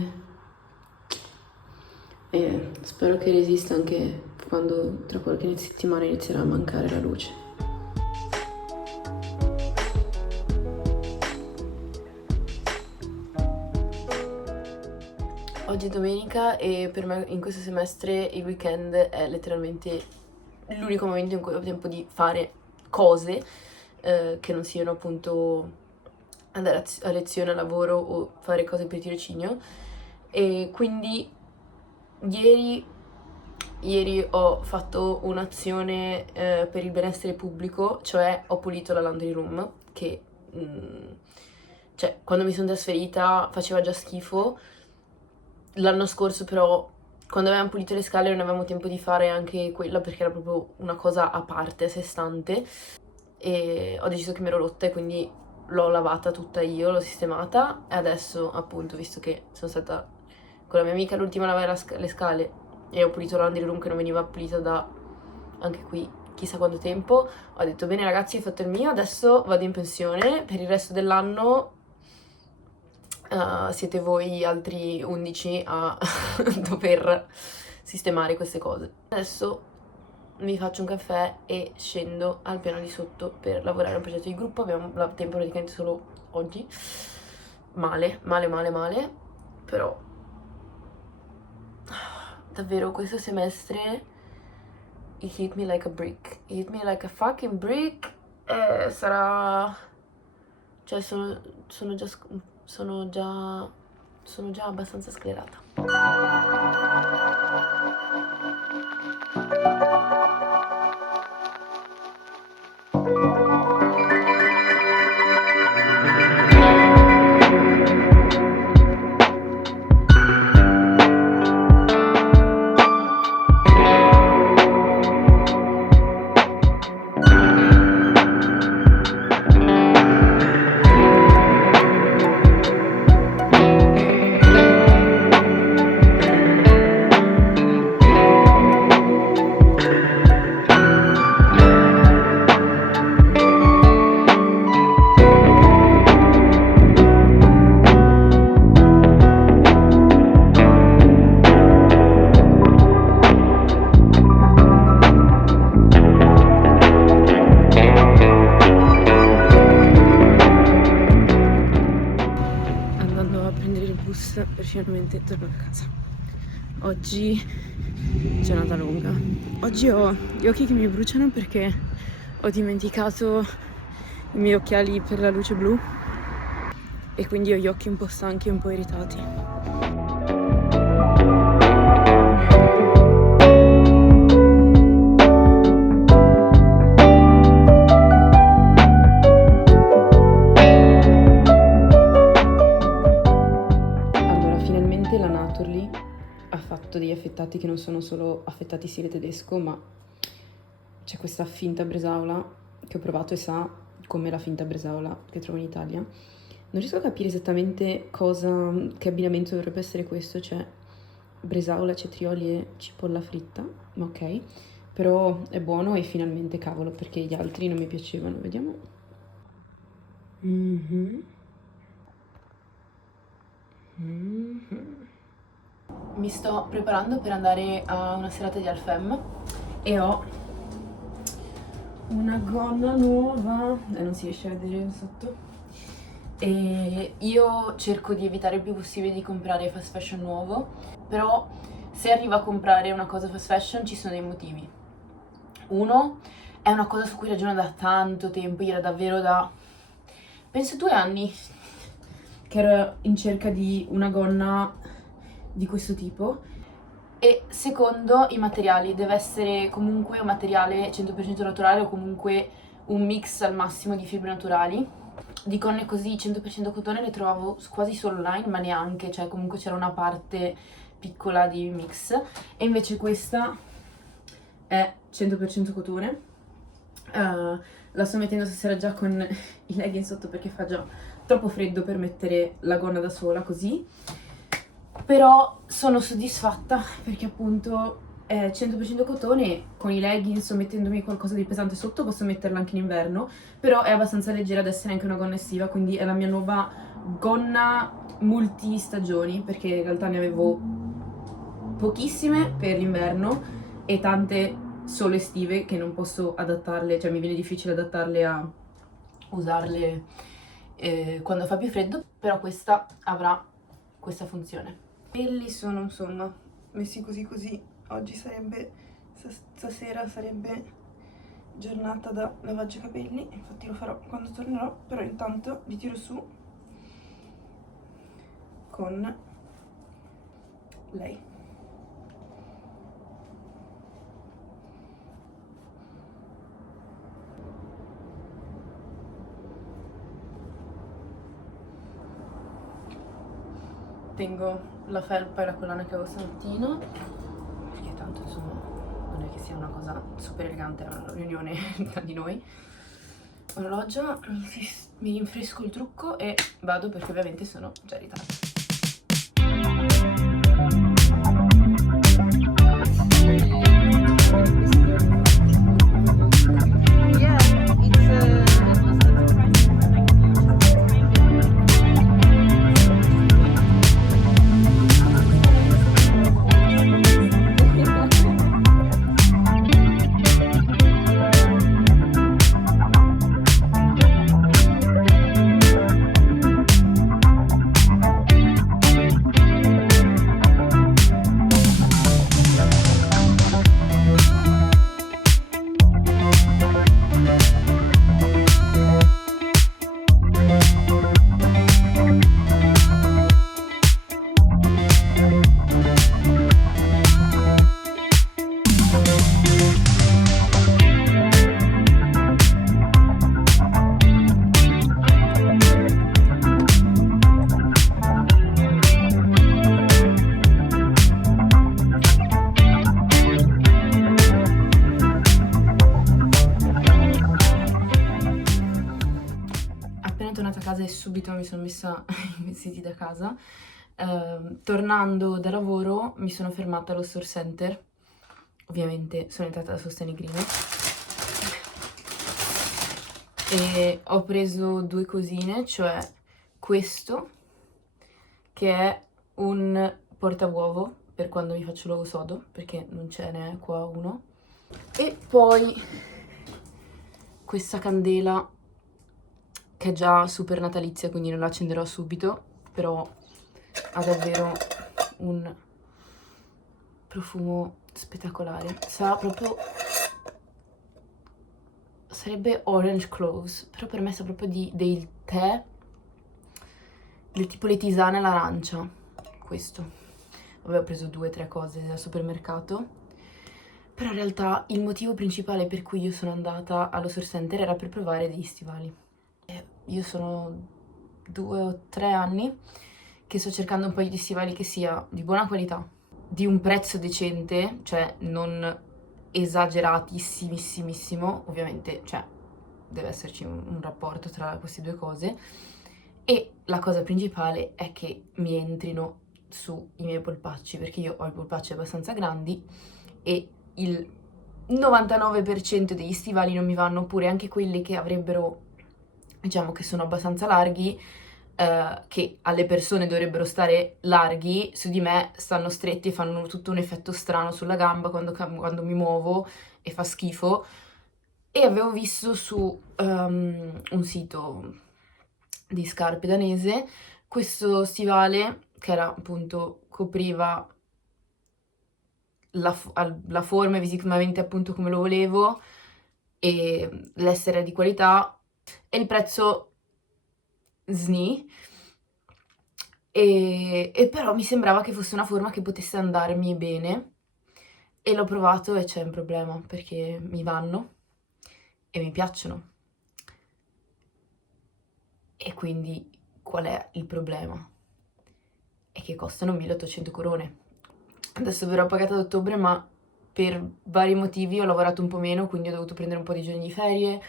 calde e spero che resista anche quando tra qualche settimana inizierà a mancare la luce. Oggi è domenica e per me in questo semestre il weekend è letteralmente l'unico momento in cui ho tempo di fare cose che non siano appunto andare a lezione, a lavoro o fare cose per tirocinio. E quindi ieri ho fatto un'azione per il benessere pubblico, cioè ho pulito la laundry room che cioè quando mi sono trasferita faceva già schifo. L'anno scorso però, quando avevamo pulito le scale, non avevamo tempo di fare anche quella perché era proprio una cosa a parte, a sé stante, e ho deciso che mi ero rotta e quindi l'ho lavata tutta io, l'ho sistemata e adesso appunto, visto che sono stata con la mia amica l'ultima a lavare le scale e ho pulito la laundry room che non veniva pulita da anche qui chissà quanto tempo, ho detto bene ragazzi, ho fatto il mio, adesso vado in pensione, per il resto dell'anno siete voi altri 11 a dover sistemare queste cose. Adesso mi faccio un caffè e scendo al piano di sotto per lavorare a un progetto di gruppo. Abbiamo tempo praticamente solo oggi. Male, però davvero questo semestre it hit me like a brick. It hit me like a fucking brick. Sarà... cioè sono già abbastanza sclerata. Per finalmente tornare a casa. Oggi giornata lunga. Oggi ho gli occhi che mi bruciano perché ho dimenticato i miei occhiali per la luce blu e quindi ho gli occhi un po' stanchi e un po' irritati. Ha fatto degli affettati che non sono solo affettati stile tedesco, ma c'è questa finta bresaola che ho provato e sa come la finta bresaola che trovo in Italia. Non riesco a capire esattamente che abbinamento dovrebbe essere questo, cioè bresaola, cetrioli e cipolla fritta, ma ok, però è buono e finalmente cavolo perché gli altri non mi piacevano, vediamo. Mi sto preparando per andare a una serata di Alfem e ho una gonna nuova e non si riesce a vedere sotto e io cerco di evitare il più possibile di comprare fast fashion nuovo, però se arrivo a comprare una cosa fast fashion ci sono dei motivi. Uno, è una cosa su cui ragiono da tanto tempo, era davvero da penso 2 anni che ero in cerca di una gonna di questo tipo. E secondo, i materiali, deve essere comunque un materiale 100% naturale o comunque un mix al massimo di fibre naturali. Di gonne così 100% cotone le trovavo quasi solo online, ma neanche, cioè comunque c'era una parte piccola di mix. E invece questa è 100% cotone. La sto mettendo stasera già con i leggings sotto perché fa già troppo freddo per mettere la gonna da sola così. Però sono soddisfatta perché appunto è 100% cotone, con i leggings o mettendomi qualcosa di pesante sotto posso metterla anche in inverno, però è abbastanza leggera ad essere anche una gonna estiva, quindi è la mia nuova gonna multistagioni, perché in realtà ne avevo pochissime per l'inverno e tante solo estive che non posso adattarle, cioè mi viene difficile adattarle a usarle quando fa più freddo, però questa avrà questa funzione. Quelli sono insomma messi così così. Oggi sarebbe, stasera sarebbe giornata da lavaggio capelli, infatti lo farò quando tornerò, però intanto li tiro su con lei. Tengo la felpa e la collana che avevo stamattina, perché tanto insomma non è che sia una cosa super elegante, è una riunione tra di noi. Orologio, mi rinfresco il trucco e vado perché ovviamente sono già in ritardo. Tornata a casa e subito mi sono messa i vestiti da casa. Tornando da lavoro mi sono fermata allo store center, ovviamente sono entrata da Sostenegrino e ho preso due cosine, cioè questo che è un portauovo per quando mi faccio l'uovo sodo, perché non ce n'è qua uno, e poi questa candela che è già super natalizia, quindi non la accenderò subito, però ha davvero un profumo spettacolare. Sa proprio, sarebbe orange cloves, però per me sa proprio del tè, del tipo le tisane all'arancia, questo. Vabbè, ho preso 2 o 3 cose al supermercato, però in realtà il motivo principale per cui io sono andata allo store center era per provare degli stivali. Io sono 2 o 3 anni che sto cercando un paio di stivali che sia di buona qualità, di un prezzo decente, cioè non esageratissimissimo, ovviamente, cioè deve esserci un rapporto tra queste due cose, e la cosa principale è che mi entrino sui miei polpacci, perché io ho i polpacci abbastanza grandi e il 99% degli stivali non mi vanno, oppure anche quelli che avrebbero, diciamo che sono abbastanza larghi, che alle persone dovrebbero stare larghi, su di me stanno stretti e fanno tutto un effetto strano sulla gamba quando mi muovo e fa schifo. E avevo visto su un sito di scarpe danese questo stivale che era appunto, copriva la forma visivamente appunto come lo volevo e l'essere di qualità e il prezzo SNI, e però mi sembrava che fosse una forma che potesse andarmi bene e l'ho provato e c'è un problema perché mi vanno e mi piacciono. E quindi qual è il problema? È che costano 1800 corone. Adesso verrò pagata ad ottobre, ma per vari motivi ho lavorato un po' meno, quindi ho dovuto prendere un po' di giorni di ferie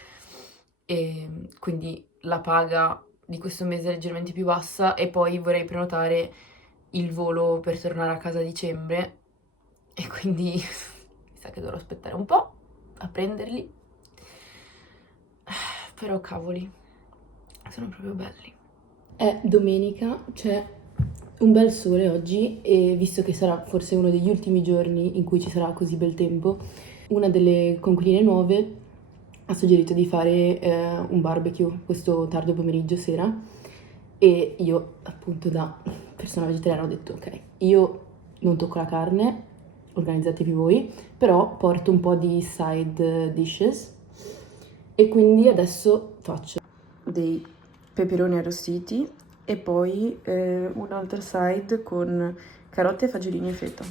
e quindi la paga di questo mese è leggermente più bassa e poi vorrei prenotare il volo per tornare a casa a dicembre e quindi mi sa che dovrò aspettare un po' a prenderli. Però cavoli, sono proprio belli. È domenica, c'è Un bel sole oggi e visto che sarà forse uno degli ultimi giorni in cui ci sarà così bel tempo, una delle coinquiline nuove ha suggerito di fare un barbecue questo tardo pomeriggio sera e io appunto da persona vegetariana ho detto ok, io non tocco la carne, organizzatevi voi, però porto un po' di side dishes e quindi adesso faccio dei peperoni arrostiti e poi un altro side con carote, fagiolini e feta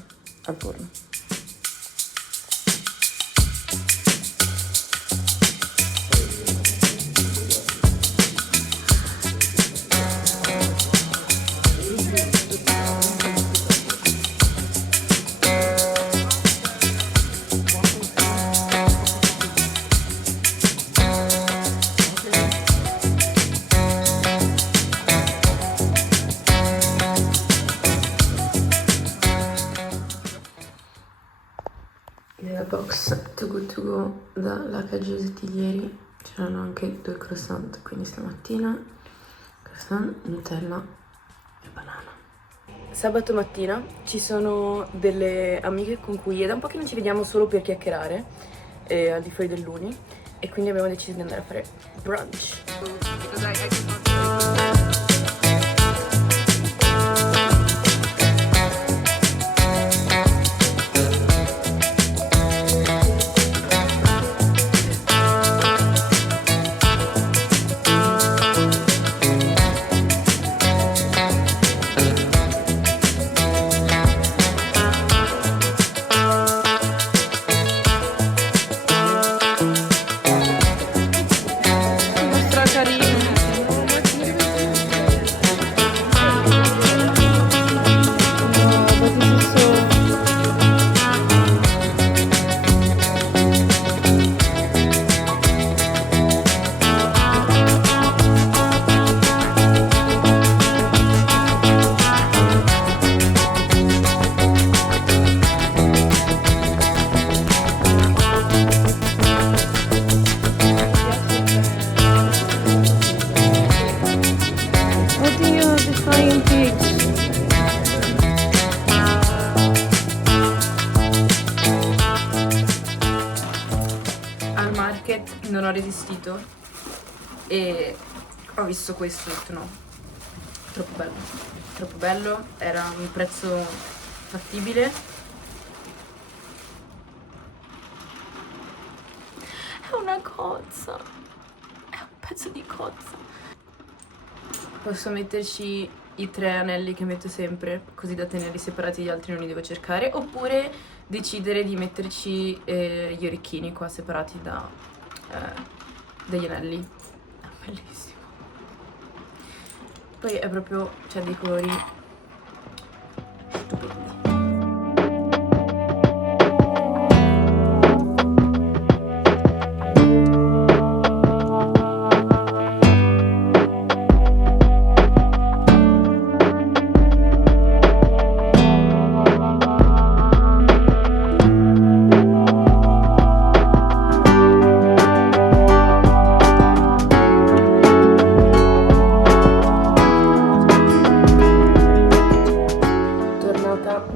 al forno. Nella box Too Good To Go dalla Caggiasetti ieri c'erano anche 2 croissant, quindi stamattina croissant, Nutella e banana. Sabato mattina ci sono delle amiche con cui è da un po' che non ci vediamo solo per chiacchierare al di fuori dell'uni e quindi abbiamo deciso di andare a fare brunch. Oddio, the flying pigs. Al market non ho resistito e ho visto questo e ho detto no, troppo bello, era un prezzo fattibile. È una cozza, è un pezzo di cozza. Posso metterci i 3 anelli che metto sempre, così da tenerli separati dagli altri non li devo cercare, oppure decidere di metterci gli orecchini qua separati dagli anelli. È bellissimo. Poi è proprio, c'è dei colori stupendi.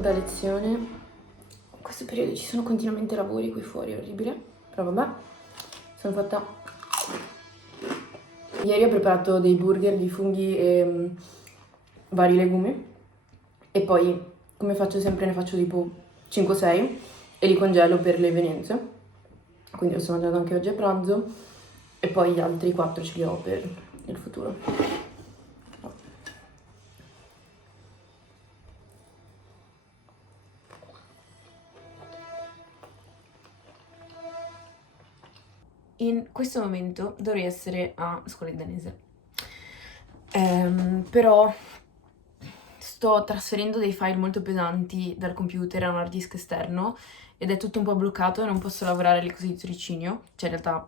Da lezione, in questo periodo ci sono continuamente lavori qui fuori, è orribile, però vabbè, sono fatta. Ieri ho preparato dei burger di funghi e vari legumi e poi, come faccio sempre, ne faccio tipo 5-6 e li congelo per le evenienze, quindi lo sto mangiando anche oggi a pranzo e poi gli altri 4 ce li ho per il futuro. In questo momento dovrei essere a scuola di danese, però sto trasferendo dei file molto pesanti dal computer a un hard disk esterno ed è tutto un po' bloccato e non posso lavorare lì così di tirocinio, cioè in realtà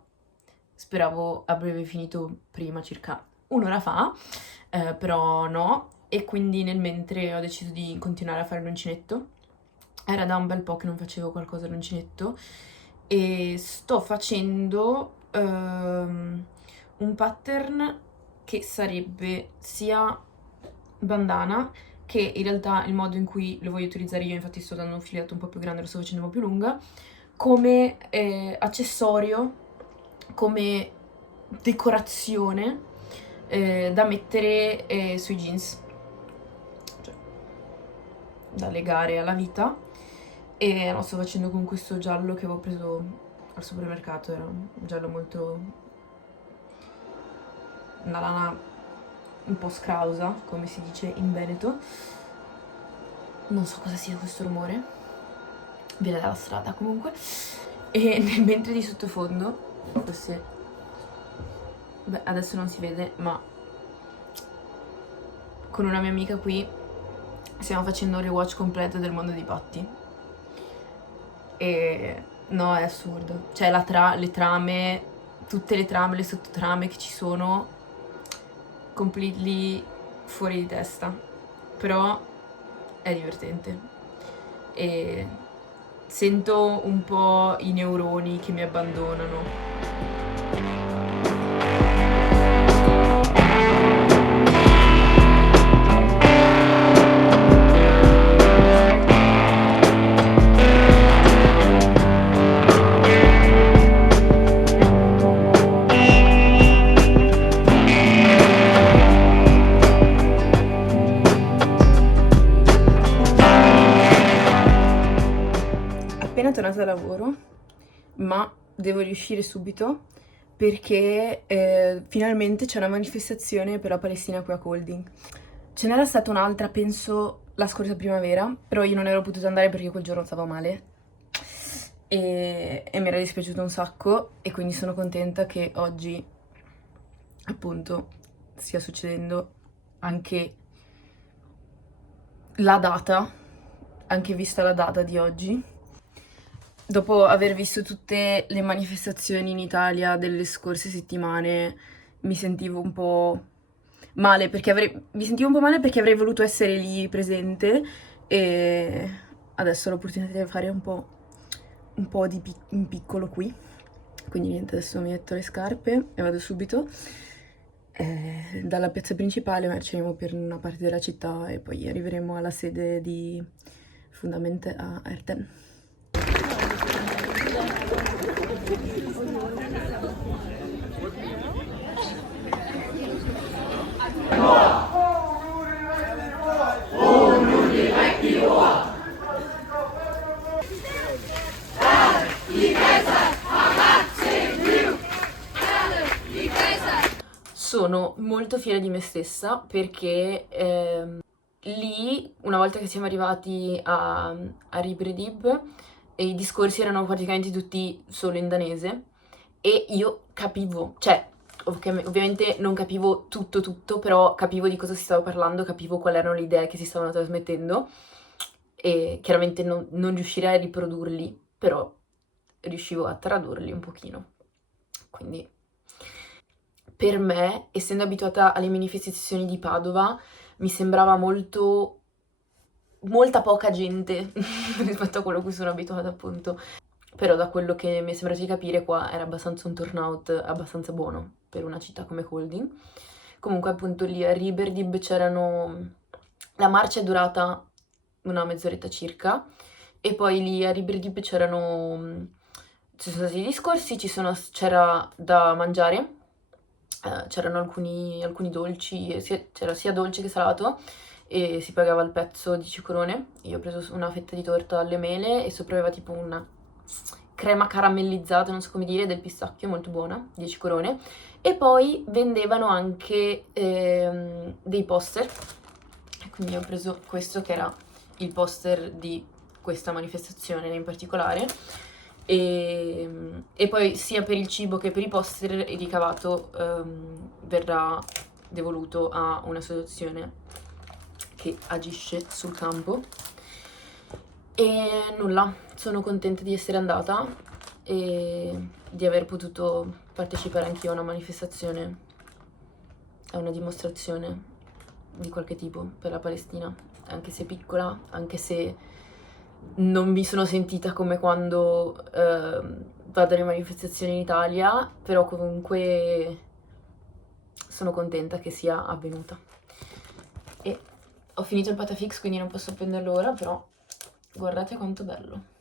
speravo avrei finito prima, circa un'ora fa, però no, e quindi nel mentre ho deciso di continuare a fare l'uncinetto. Era da un bel po' che non facevo qualcosa all'uncinetto e sto facendo un pattern che sarebbe sia bandana che in realtà il modo in cui lo voglio utilizzare io, infatti sto dando un filetto un po' più grande, lo sto facendo un po' più lunga, come accessorio, come decorazione da mettere sui jeans, cioè da legare alla vita. E lo sto facendo con questo giallo che avevo preso al supermercato, era un giallo molto, una lana un po' scrausa, come si dice in Veneto. Non so cosa sia questo rumore, viene dalla strada comunque. E mentre di sottofondo, forse, beh adesso non si vede, ma con una mia amica qui stiamo facendo un rewatch completo del Mondo dei Patti. E no, è assurdo. Cioè le trame, tutte le trame, le sottotrame che ci sono, completely fuori di testa. Però è divertente. E sento un po' i neuroni che mi abbandonano. Appena tornata da lavoro, ma devo riuscire subito perché finalmente c'è una manifestazione per la Palestina qui a Colding. Ce n'era stata un'altra, penso, la scorsa primavera, però io non ero potuta andare perché quel giorno stavo male e mi era dispiaciuto un sacco, e quindi sono contenta che oggi appunto stia succedendo anche la data, anche vista la data di oggi. Dopo aver visto tutte le manifestazioni in Italia delle scorse settimane, mi sentivo un po' male perché avrei voluto essere lì presente, e adesso ho l'opportunità di fare un po' in piccolo qui. Quindi niente, adesso mi metto le scarpe e vado subito dalla piazza principale, marceremo per una parte della città e poi arriveremo alla sede di Fundament a Erden. Sono molto fiera di me stessa perché lì, una volta che siamo arrivati a Ribredib, i discorsi erano praticamente tutti solo in danese e io capivo, cioè ovviamente non capivo tutto, però capivo di cosa si stava parlando, capivo quali erano le idee che si stavano trasmettendo, e chiaramente non riuscirei a riprodurli, però riuscivo a tradurli un pochino. Quindi per me, essendo abituata alle manifestazioni di Padova, mi sembrava molta poca gente rispetto a quello a cui sono abituata, appunto. Però da quello che mi è sembrato di capire qua era abbastanza un turnout abbastanza buono per una città come Kolding. Comunque appunto lì a Riberdib c'erano... La marcia è durata una mezz'oretta circa, e poi lì a Riberdib ci sono stati i discorsi, c'era da mangiare, c'erano alcuni dolci, c'era sia dolce che salato, e si pagava il pezzo 10 corone. Io ho preso una fetta di torta alle mele e sopra aveva tipo una crema caramellizzata, non so come dire, del pistacchio, molto buona, 10 corone. E poi vendevano anche dei poster, e quindi ho preso questo che era il poster di questa manifestazione in particolare. E poi sia per il cibo che per i poster il ricavato verrà devoluto a un'associazione che agisce sul campo. E nulla, sono contenta di essere andata e di aver potuto partecipare anch'io a una manifestazione, a una dimostrazione di qualche tipo per la Palestina, anche se piccola, anche se non mi sono sentita come quando vado alle manifestazioni in Italia, però comunque sono contenta che sia avvenuta. E Ho finito il Patafix, quindi non posso prenderlo ora, però guardate quanto bello.